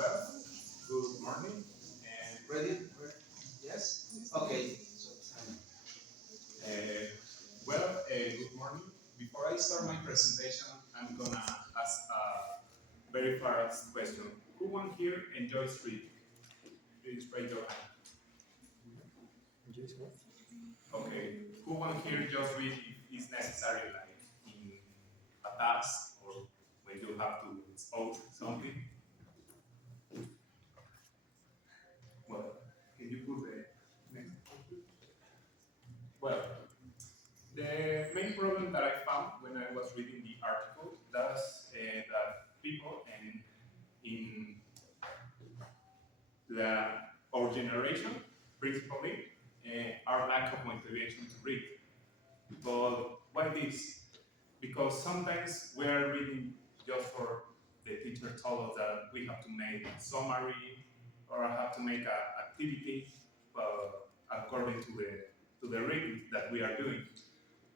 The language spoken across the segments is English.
Well, good morning. And ready? Yes? Okay. Uh, good morning. Before I start my presentation, I'm gonna ask a very first question. Who one here enjoys reading? Please raise your hand. Okay. Who one here just read if it's necessary, like in a task or when you have to spoke something? Well, can you put the next? Well, the main problem that I found when I was reading the article that's that people in our generation, principally, are lack of motivation to read. But why this? Because sometimes we are reading just for the teacher told us that we have to make a summary or have to make an activity according to the reading that we are doing.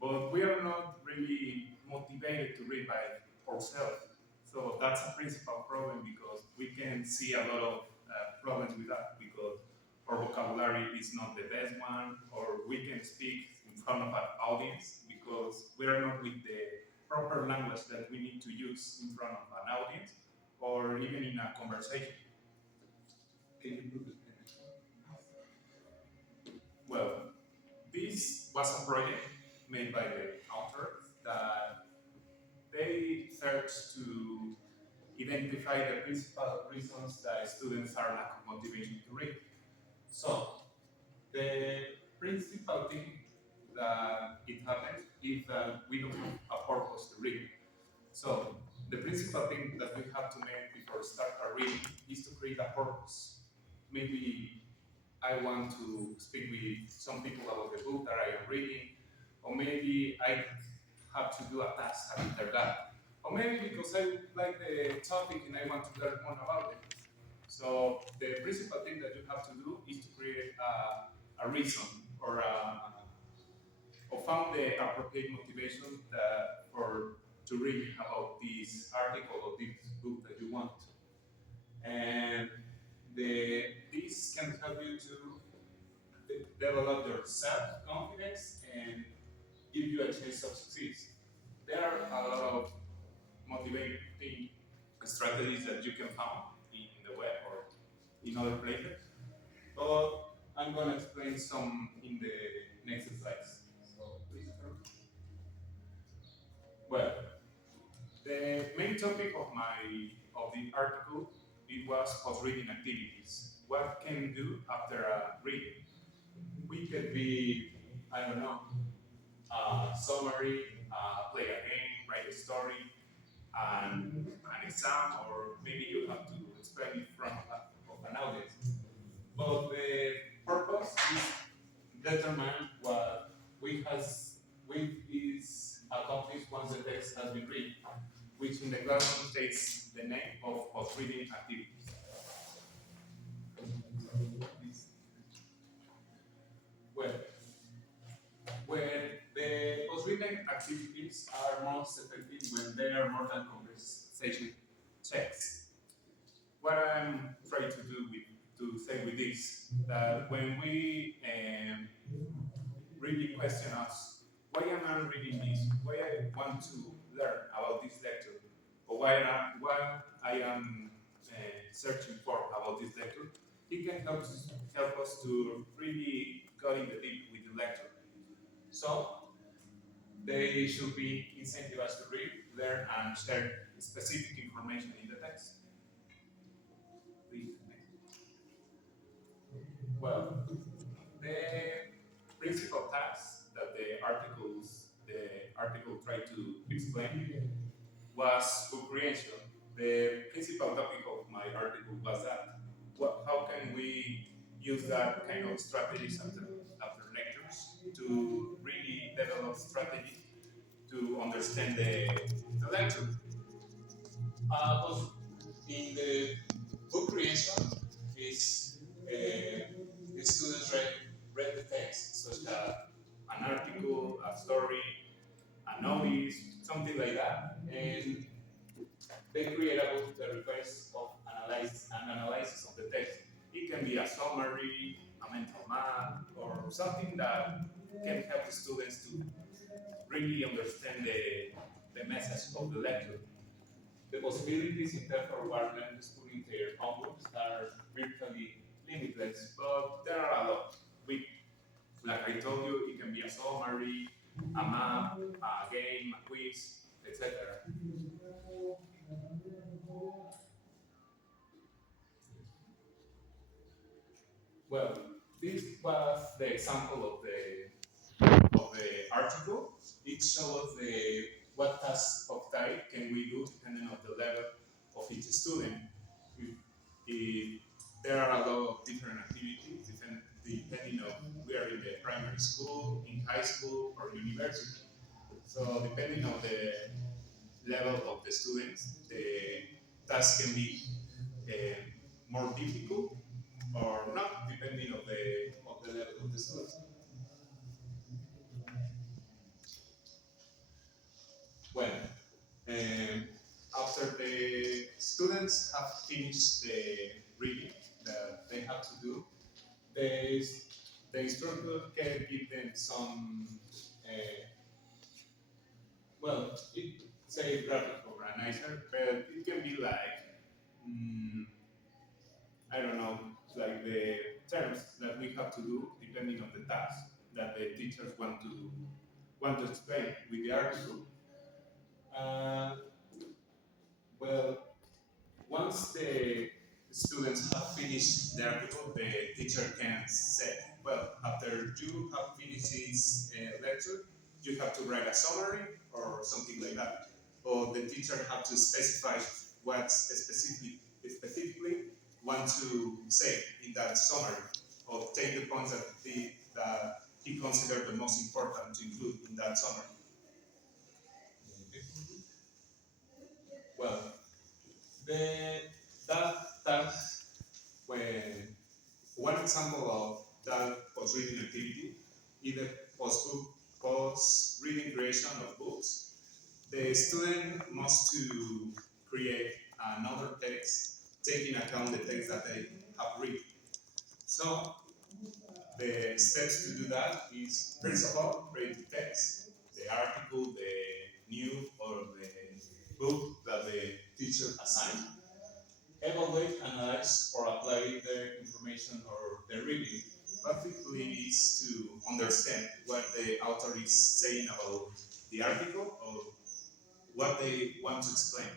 But we are not really motivated to read by ourselves. So that's a principal problem because we can see a lot of problems with that because our vocabulary is not the best one, or we can speak in front of an audience because we are not with the proper language that we need to use in front of an audience or even in a conversation. Can you put the Well, this was a project made by the author that they searched to identify the principal reasons that students are lack of motivation to read. So the principal thing that it happens is that we don't have a purpose to read. So the principal thing that we have to make before start a reading is to create a purpose. Maybe I want to speak with some people about the book that I am reading, or maybe I have to do a task after that, or maybe because I like the topic and I want to learn more about it. So the principal thing that you have to do is to create a reason or found the appropriate motivation that for to read about this article or this book that you want. And this can help you to develop your self-confidence and give you a chance of success. There are a lot of motivating strategies that you can find in the web or in other places. But I'm going to explain some in the next slides. So please turn. Well, the main topic of the article it was post-reading activities. What can you do after a reading? We could be, I don't know, summary, play a game, write a story, an exam, or maybe you have to explain in front of an audience. But the purpose is determine what we is accomplished once the text has been read, which in the classroom takes the name of post-reading activities. Well, when the post-reading activities are most effective when they are more than conversation checks. What I'm trying to do to say with this, that when we really question us, why am I reading this? Why I want to learn about this lecture? Or why I am searching for about this lecture? It can help us to really go in the deep with the lecture. So they should be incentivized to read, learn, and share specific information in the text. Please, next. Well, the principal task that the article tried to explain was book creation. The principal topic of my article was that how can we use that kind of strategies after lectures to really develop strategies to understand the lecture. But in the book creation is the students read the text, such as an article, a story, a notice, something like that, and they create a book that requires of analyze and analysis of the text. It can be a summary, a mental map, or something that can help the students to really understand the message of the lecture. The possibilities in terms of what learners put in their homeworks are virtually limitless, but there are a lot. We, like I told you, it can be a summary, a map, a game, a quiz, etc. Well, this was the example of the article. It shows the what task of type can we do depending on the level of each student. If there are a lot of different activities depending on we are in the primary school, in high school, or university. So depending on the level of the students, the task can be uh, more difficult or not, depending on the level of the students. Well, um, after the students have finished the reading that they have to do, the, the instructor can give them some, well, it say graphic organizer, but it can be like, mm, I don't know, like the terms that we have to do depending on the task that the teachers want to explain with the article. Uh, well, once the students have finished the article, the teacher can say, well, after you have finished this lecture, you have to write a summary or something like that. Or the teacher have to specify what specifically want to say in that summary, or take the points that he considered the most important to include in that summary. Well, the, that when one example of that post-reading activity is the post-reading creation of books. The student must to create another text taking account the text that they have read. So the steps to do that is first of all create the text, the article, the news, or the book that the teacher assigned. Evaluate, analyze, or apply the information or the reading. Basically, is to understand what the author is saying about the article or what they want to explain.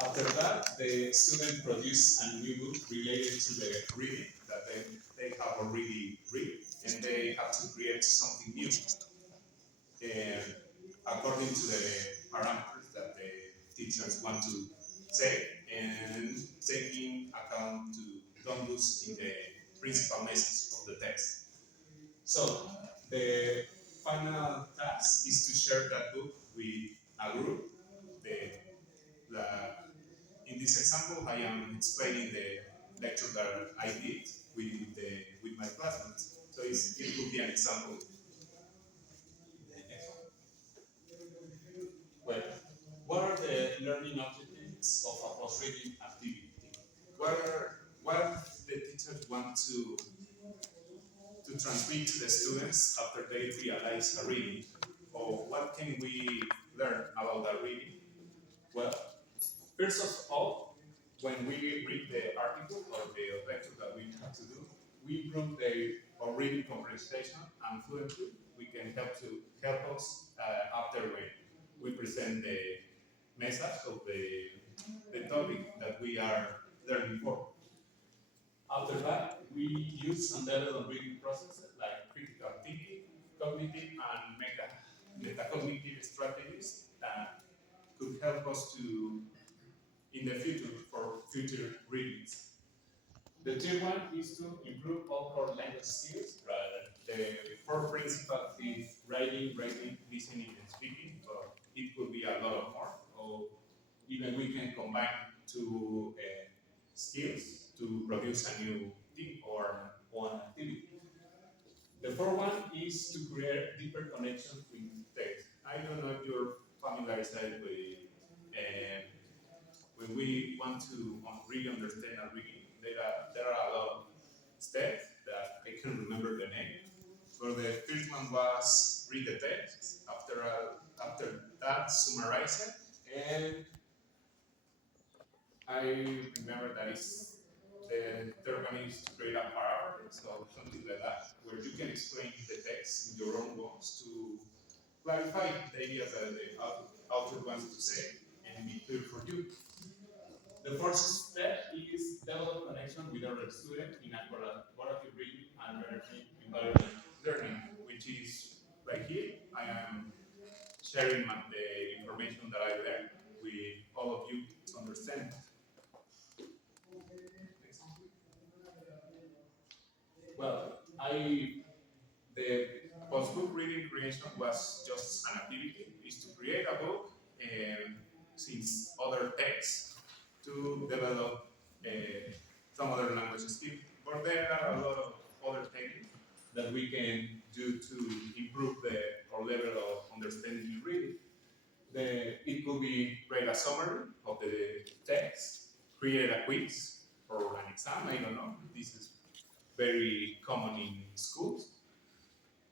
After that, the student produce a new book related to the reading that they have already read, and they have to create something new according to the parameters that the teachers want to say, and taking account to don't lose in the principal message of the text. So the final task is to share that book with a group. The, in this example, I am explaining the lecture that I did with my classmates. So it could be an example. Well, what are the learning objectives of a post-reading activity? What the teachers want to transmit to the students after they realize a reading? Or what can we learn about that reading? Well, first of all, when we read the article or the lecture that we have to do, we improve the our reading comprehension and fluency. We can help us after we present the message of the topic that we are learning for. After that, we use and develop reading processes like critical thinking, cognitive, and metacognitive strategies that could help us to in the future for future readings. The third one is to improve all core language skills. Rather, the four principles is writing, listening, and speaking, but it could be a lot of more. Or even we can combine two skills to produce a new thing or one activity. The fourth one is to create deeper connections with text. I don't know if you're familiarized with when we want to really understand a reading, there are a lot of steps that I can remember the name. So the first one was read the text. After that, summarize it, and I remember that the third one is to create a paragraph, so something like that, where you can explain the text in your own words to clarify the ideas that the author wants to say and be clear for you. The first step is develop connection with other students in a collaborative reading and learning environment. Learning, which is like here, I am sharing the information that I learned with all of you to understand. Well, the post-book reading creation was just an activity, is to create a book since other texts to develop some other language skills. But there are a lot of other things that we can do to improve our level of understanding in reading. It could be write a summary of the text, create a quiz or an exam, I don't know. This is very common in schools.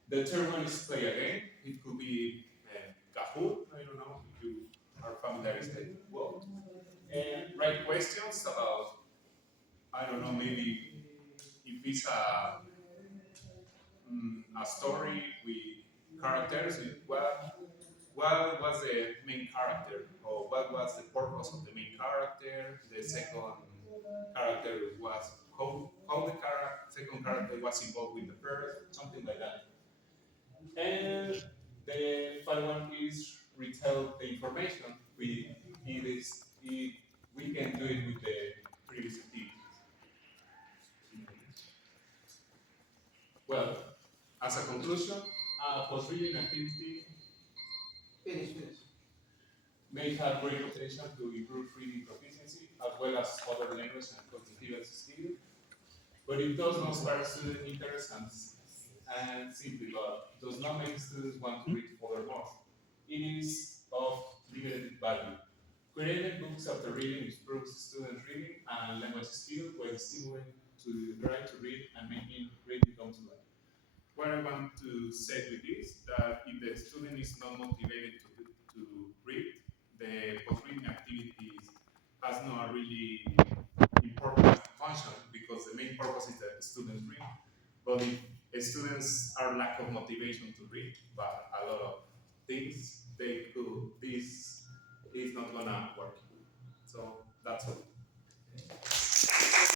The third one is play a game. It could be Kahoot, I don't know if you are familiar with it. Well, and write questions about, I don't know, maybe if it's a story with characters, what was the main character, or what was the purpose of the main character. The second character was how the second character was involved with the first, something like that. And the final one is retell the information. We can do it with the previous activities. Well, as a conclusion, post-reading activity may have great potential to improve reading proficiency as well as other language and cognitive skills, but it does not spark student interest and simply does not make students want to read furthermore. It is of limited value. Creating books after reading improves student reading and language skills while stimulating to the drive to read and making reading come to life. What I want to say with this, that if the student is not motivated to read, the post-reading activities has not really important function because the main purpose is that the students read. But if students are lack of motivation to read, but a lot of things, this